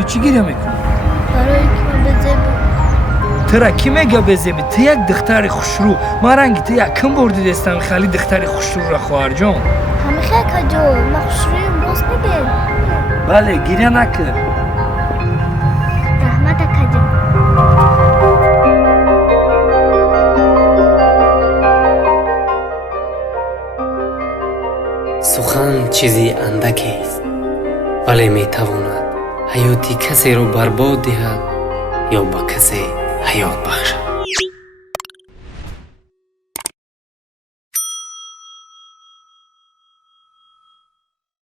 برای چی گریه میکنی؟ برای که بزبی. ترا کی میگه بزبی؟ تو یک دختر خوشرو. ما رنگی تو یک کم بردی دستم خالی دختر خوشرو را خواهر جان. همه خیلی کجا ما خوشرویم راست میگه. بله گریه نکن. زحمت کجا. سخن چیزی اندکی است ولی میتواند حیاتی کسی را برباد دهد یا به کسی حیات بخشد.